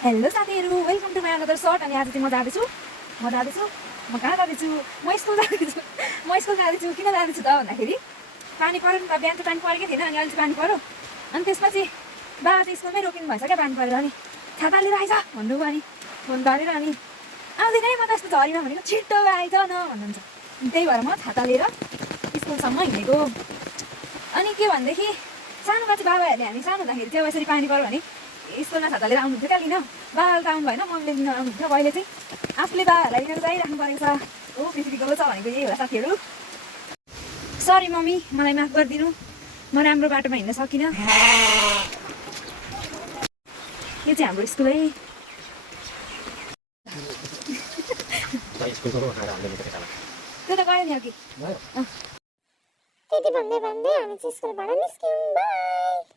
Hello साथीहरू, welcome to my another short. अनि आज चाहिँ म जाँदैछु म कहाँ जाँदैछु, म स्कुल जाँदैछु। किन जाँदैछु त भन्दाखेरि पानी पऱ्यो नि त, बिहान त पानी परेकै थिएन, अनि अहिले चाहिँ पानी पऱ्यो। अनि त्यसपछि बाबा चाहिँ स्कुलमै रोकिनु भएछ क्या पानी परेर। अनि छाता लिएर आइज भन्नुभयो, अनि फोन गरेर अनि आउँदैन है म त यस्तो झरीमा भनेको, छिट्टो आइज न भन्नुहुन्छ। त्यही भएर म छाता लिएर स्कुलसम्म हिँडेको। अनि के भनेदेखि सानोमा चाहिँ बाबाहरूले हामी सानो हुँदाखेरि चाहिँ अब यसरी पानी पऱ्यो भने स्कुलमा छाता लिएर आउनुहुन्थ्यो क्या लिन। बाबाले त आउनु भएन, मम्मीले लिन आउनुहुन्थ्यो। अहिले चाहिँ आफूले बाबाहरूलाई लिएर जाइराख्नु परेको छ। हो पृथ्वीको छ भनेको यही होला साथीहरू। सरी मम्मी, मलाई माफ गरिदिनु, म राम्रो बाटोमा हिँड्न सकिनँ। यो चाहिँ हाम्रो स्कुल है। त्यो त गयो नि अघि। त्यति भन्दै भन्दै हामी चाहिँ स्कुलबाट निस्क्यौँ। बाई।